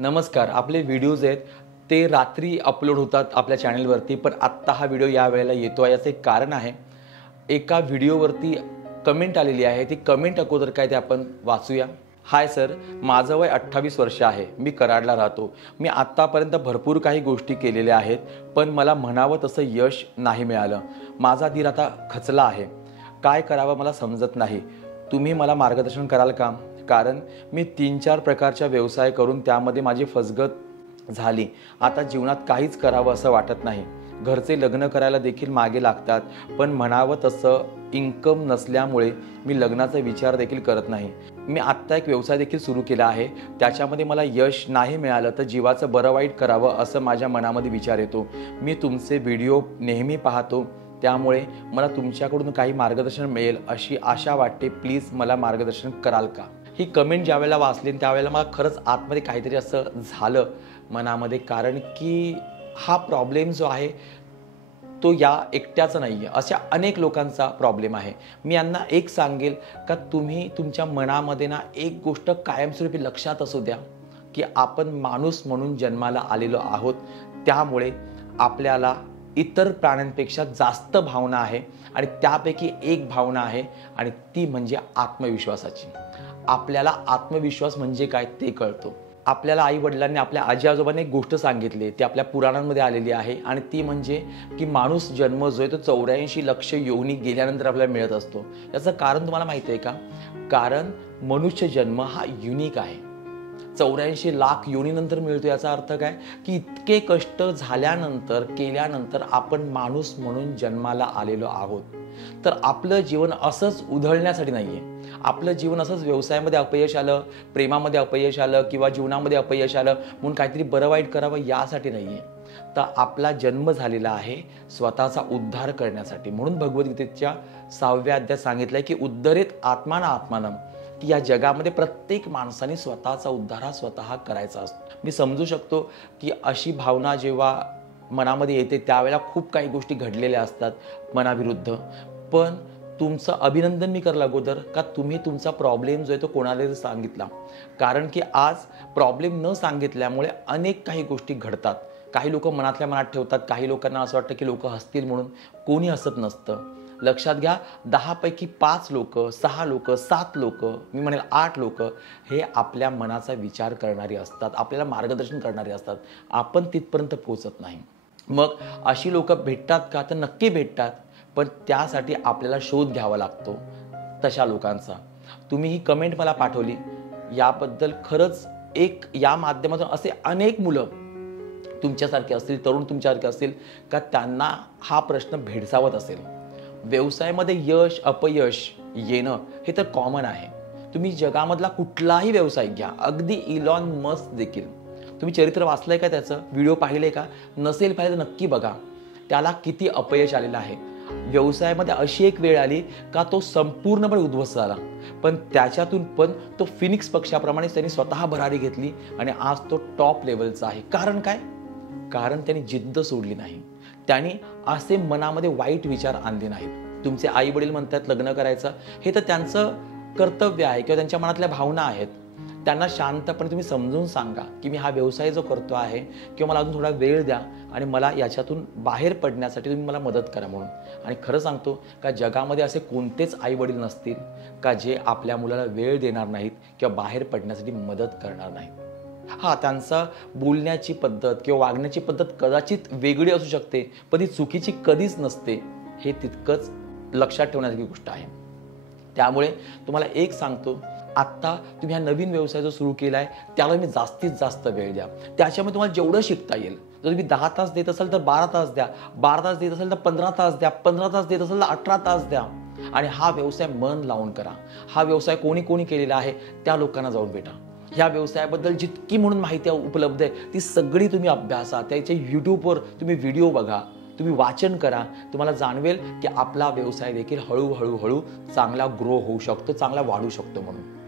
नमस्कार. आपले व्हिडिओज आहेत ते रात्री अपलोड होतात आपल्या चॅनलवरती, पण आत्ता हा व्हिडिओ या वेळेला येतो आहे. याचं एक कारण आहे. एका व्हिडिओवरती कमेंट आलेली आहे. ती कमेंट अगोदर काय ते आपण वाचूया. हाय सर, माझं वय 28 वर्ष आहे. मी कराडला राहतो. मी आत्तापर्यंत भरपूर काही गोष्टी केलेल्या आहेत, पण मला म्हणावं तसं यश नाही मिळालं. माझा धीर आता खचला आहे. काय करावं मला समजत नाही. तुम्ही मला मार्गदर्शन कराल का? कारण मी 3-4 प्रकारच्या व्यवसाय करून त्यामध्ये माझी फसगत झाली. आता जीवनात काहीच करावं असं वाटत नाही. घरचे लग्न करायला देखील मागे लागतात, पण म्हणावं तसं इन्कम नसल्यामुळे मी लग्नाचा विचार देखील करत नाही. मी आत्ता एक व्यवसाय देखील सुरू केला आहे. त्याच्यामध्ये मला यश नाही मिळालं तर जीवाचं बरं वाईट करावं असं माझ्या मनामध्ये विचार येतो. मी तुमचे व्हिडिओ नेहमी पाहतो, त्यामुळे मला तुमच्याकडून काही मार्गदर्शन मिळेल अशी आशा वाटते. प्लीज मला मार्गदर्शन कराल का? ही कमेंट ज्या वेळेला वाचली त्यावेळेला मला खरंच आतमध्ये काहीतरी असं झालं मनामध्ये, कारण की हा प्रॉब्लेम जो आहे तो या एकट्याचा नाही आहे, अशा अनेक लोकांचा प्रॉब्लेम आहे. मी यांना एक सांगेल का तुम्ही तुमच्या मनामध्ये ना एक गोष्ट कायमस्वरूपी लक्षात असू द्या की आपण माणूस म्हणून जन्माला आलेलो आहोत. त्यामुळे आपल्याला इतर प्राण्यांपेक्षा जास्त भावना आहे आणि त्यापैकी एक भावना आहे आणि ती म्हणजे आत्मविश्वासाची. आपल्याला आत्मविश्वास म्हणजे काय ते कळतो. आपल्याला आई वडिलांनी आपल्या आजी आजोबांनी एक गोष्ट सांगितली, ती आपल्या पुराणांमध्ये आलेली आहे आणि ती म्हणजे की माणूस जन्म जो आहे तो 84 लक्ष योनी गेल्यानंतर आपल्याला मिळत असतो. याचं कारण तुम्हाला माहिती आहे का? कारण मनुष्य जन्म हा युनिक आहे. 84 लाख योनीनंतर मिळतो. याचा अर्थ काय की इतके कष्ट झाल्यानंतर केल्यानंतर आपण माणूस म्हणून जन्माला आलेलो आहोत. तर आपलं जीवन असंच उधळण्यासाठी नाही आहे. आपलं जीवन असंच व्यवसायामध्ये अपयश आलं, प्रेमामध्ये अपयश आलं किंवा जीवनामध्ये अपयश आलं म्हणून काहीतरी बरं वाईट करावं यासाठी नाही आहे. तर आपला जन्म झालेला आहे स्वतःचा उद्धार करण्यासाठी. म्हणून भगवद्गीतेच्या 6व्या अध्यायात सांगितलंय की उद्धरेत आत्मान आत्मानम, की या जगामध्ये प्रत्येक माणसाने स्वतःचा उद्धार हा स्वतः करायचा असतो. मी समजू शकतो की अशी भावना जेव्हा मनामध्ये येते त्यावेळेला खूप काही गोष्टी घडलेल्या असतात मनाविरुद्ध, पण तुमचं अभिनंदन मी करलं अगोदर का तुम्ही तुमचा प्रॉब्लेम जो आहे तो कोणाला सांगितला. कारण की आज प्रॉब्लेम न सांगितल्यामुळे अनेक काही गोष्टी घडतात. काही लोक मनातल्या मनात ठेवतात. काही लोकांना असं वाटतं की लोक हसतील म्हणून. कोणी हसत नसतं. लक्षात घ्या, 10 पैकी 5 लोक, 6 लोक, 7 लोक, मी म्हणेल 8 लोक हे आपल्या मनाचा विचार करणारी असतात, आपल्याला मार्गदर्शन करणारी असतात. आपण तिथपर्यंत पोहोचत नाही. मग अशी लोक भेटतात का? तर नक्की भेटतात, पण त्यासाठी आपल्याला शोध घ्यावा लागतो तशा लोकांचा. तुम्ही ही कमेंट मला पाठवली याबद्दल खरंच एक या माध्यमातून असे अनेक मुलं तुमच्यासारखे असतील, तरुण तुमच्यासारखे असतील का त्यांना हा प्रश्न भेडसावत असेल. व्यवसायामध्ये यश अपयश येणं हे तर कॉमन आहे. तुम्ही जगामधला कुठलाही व्यवसाय घ्या, अगदी इलॉन मस्क देखील, तुम्ही चरित्र वाचलंय का? त्याचं व्हिडिओ पाहिलंय का? नसेल पाहिलं तर नक्की बघा. त्याला किती अपयश आलेलं आहे. व्यवसायामध्ये अशी एक वेळ आली का तो संपूर्णपणे उद्ध्वस्त झाला, पण त्याच्यातून पण तो फिनिक्स पक्षाप्रमाणे त्यांनी स्वतः भरारी घेतली आणि आज तो टॉप लेवलचा आहे. कारण काय? कारण त्यांनी जिद्द सोडली नाही. त्यांनी असे मनामध्ये वाईट विचार आणले नाहीत. तुमचे आई वडील म्हणतात लग्न करायचं, हे तर त्यांचं कर्तव्य आहे किंवा त्यांच्या मनातल्या भावना आहेत. त्यांना शांतपणे तुम्ही समजून सांगा की मी हा व्यवसाय जो करतो आहे किंवा मला अजून थोडा वेळ द्या आणि मला याच्यातून बाहेर पडण्यासाठी तुम्ही मला मदत करा म्हणून. आणि खरं सांगतो का जगामध्ये असे कोणतेच आई वडील नसतील का जे आपल्या मुलाला वेळ देणार नाहीत किंवा बाहेर पडण्यासाठी मदत करणार नाहीत. हा, त्यांचा बोलण्याची पद्धत किंवा वागण्याची पद्धत कदाचित वेगळी असू शकते, पण ती चुकीची कधीच नसते. हे तितकंच लक्षात ठेवण्याची गोष्ट आहे. त्यामुळे तुम्हाला एक सांगतो, आत्ता तुम्ही हा नवीन व्यवसाय जो सुरू केला आहे त्याला मी जास्तीत जास्त वेळ द्या. त्याच्यामुळे तुम्हाला जेवढं शिकता येईल, जर तुम्ही 10 तास देत असाल तर 12 तास द्या, 12 तास देत असाल तर 15 तास द्या, 15 तास देत असाल तर 18 तास द्या आणि हा व्यवसाय मन लावून करा. हा व्यवसाय कोणी कोणी केलेला आहे त्या लोकांना जाऊन भेटा. ह्या व्यवसायाबद्दल जितकी म्हणून माहिती उपलब्ध आहे ती सगळी तुम्ही अभ्यासा. त्याचे यूट्यूबवर तुम्ही व्हिडिओ बघा, तुम्ही वाचन करा. तुम्हाला जाणवेल की आपला व्यवसाय देखील हळूहळू चांगला ग्रो होऊ शकतो, चांगला वाढू शकतो. म्हणून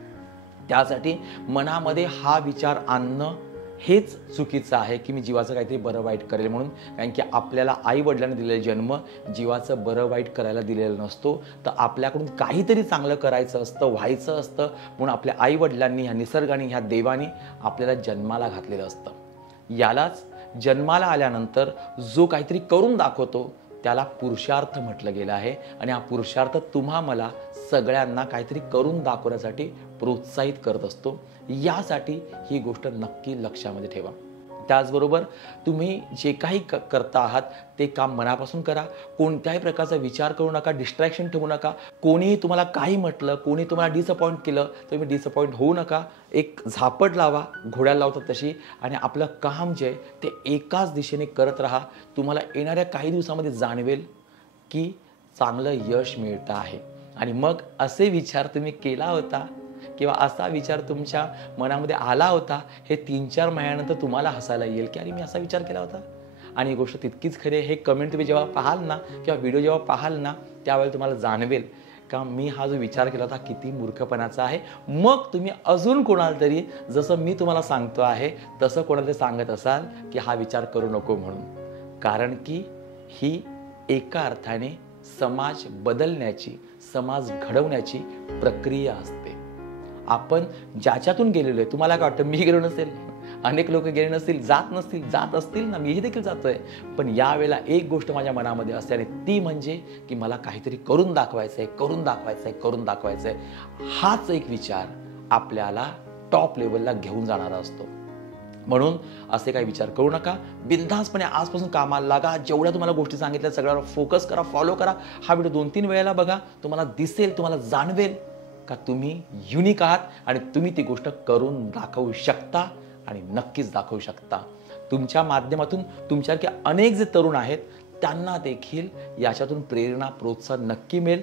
त्यासाठी मनामध्ये हा विचार आणणं हेच चुकीचं आहे की मी जीवाचं काहीतरी बरं वाईट करेल म्हणून. कारण की आपल्याला आई वडिलांनी दिलेला जन्म जीवाचं बरं वाईट करायला दिलेला नसतो. तर आपल्याकडून काहीतरी चांगलं करायचं असतं, व्हायचं असतं, म्हणून आपल्या आई वडिलांनी, ह्या निसर्गाने, ह्या देवाने आपल्याला जन्माला घातलेलं असतं. यालाच जन्माला आल्यानंतर जो काहीतरी करून दाखवतो त्याला पुरुषार्थ म्हटलं गेलं आहे. आणि हा पुरुषार्थ तुम्हा मला सगळ्यांना काहीतरी करून दाखवण्यासाठी प्रोत्साहित करत असतो. यासाठी ही गोष्ट नक्की लक्षामध्ये ठेवा. त्याचबरोबर तुम्ही जे काही करता आहात ते काम मनापासून करा. कोणत्याही प्रकारचा विचार करू नका, डिस्ट्रॅक्शन ठेवू नका. कोणीही तुम्हाला काही म्हटलं, कोणी तुम्हाला डिसअपॉइंट केलं, तुम्ही डिसअपॉइंट होऊ नका. एक झापड लावा, घोड्याला लावतात तशी, आणि आपलं काम जे आहे ते एकाच दिशेने करत राहा. तुम्हाला येणाऱ्या काही दिवसामध्ये जाणवेल की चांगलं यश मिळतं आहे. आणि मग असे विचार तुम्ही केला होता किंवा असा विचार तुमच्या मनामध्ये आला होता, हे 3-4 महिन्यानंतर तुम्हाला हसायला येईल की अरे मी असा विचार केला होता. आणि ही गोष्ट तितकीच खरी आहे. हे कमेंट तुम्ही जेव्हा पाहाल ना किंवा व्हिडिओ जेव्हा पाहाल ना त्यावेळेला तुम्हाला जाणवेल का मी हा जो विचार केला होता किती मूर्खपणाचा आहे. मग तुम्ही अजून कोणाला तरी, जसं मी तुम्हाला सांगतो आहे तसं कोणाला तरी सांगत असाल की हा विचार करू नको म्हणून. कारण की ही एका अर्थाने समाज बदलण्याची, समाज घडवण्याची प्रक्रिया असते. आपण ज्याच्यातून गेलेलो आहे, तुम्हाला काय वाटतं मी गेलो नसेल, अनेक लोक गेले नसतील, जात नसतील, जात असतील ना, मीही देखील जातोय. पण यावेळेला एक गोष्ट माझ्या मनामध्ये असते आणि ती म्हणजे की मला काहीतरी करून दाखवायचंय, करून दाखवायचंय, करून दाखवायचंय. हाच एक विचार आपल्याला टॉप लेवलला घेऊन जाणारा असतो. म्हणून असे काही विचार करू नका. बिनधास्तपणे आजपासून कामाला लागा. जेवढ्या तुम्हाला गोष्टी सांगितल्या सगळ्यावर फोकस करा, फॉलो करा. हा व्हिडिओ 2-3 वेळेला बघा. तुम्हाला दिसेल, तुम्हाला जाणवेल का तुम्ही युनिक आहात आणि तुम्ही ती गोष्ट करून दाखवू शकता आणि नक्कीच दाखवू शकता. तुमच्या माध्यमातून तुमच्यासारखे अनेक जे तरुण आहेत त्यांना देखील याच्यातून प्रेरणा, प्रोत्साहन नक्की मिळेल.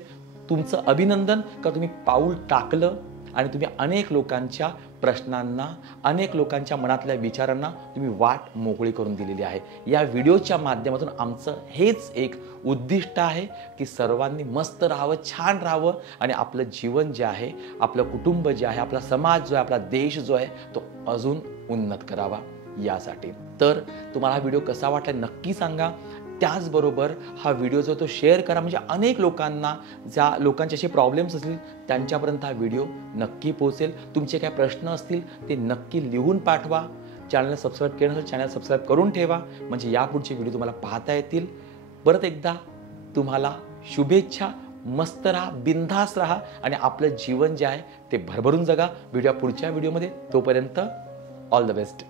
तुमचं अभिनंदन का तुम्ही पाऊल टाकलं आणि तुम्ही अनेक लोकांच्या प्रश्नांना, अनेक लोकांच्या मनातल्या विचारांना तुम्ही वाट मोकळी करून दिलेली आहे. या व्हिडिओच्या माध्यमातून आमचं हेच एक उद्दिष्ट आहे की सर्वांनी मस्त राहावं, छान राहावं आणि आपलं जीवन जे आहे, आपलं कुटुंब जे आहे, आपला समाज जो आहे, आपला देश जो आहे तो अजून उन्नत करावा यासाठी. तर तुम्हाला हा व्हिडिओ कसा वाटला नक्की सांगा. त्याचबरोबर हा व्हिडिओ जो तो शेअर करा, म्हणजे अनेक लोकांना, ज्या लोकांचे असे प्रॉब्लेम्स असतील त्यांच्यापर्यंत हा व्हिडिओ नक्की पोहोचेल. तुमचे काय प्रश्न असतील ते नक्की लिहून पाठवा. चॅनलला सबस्क्राईब केलं नसेल चॅनल सबस्क्राईब करून ठेवा, म्हणजे यापुढचे व्हिडिओ तुम्हाला पाहता येतील. परत एकदा तुम्हाला शुभेच्छा. मस्त राहा, बिनधास्त राहा आणि आपलं जीवन जे आहे ते भरभरून जगा. भेटूया पुढच्या व्हिडिओमध्ये. तोपर्यंत ऑल द बेस्ट.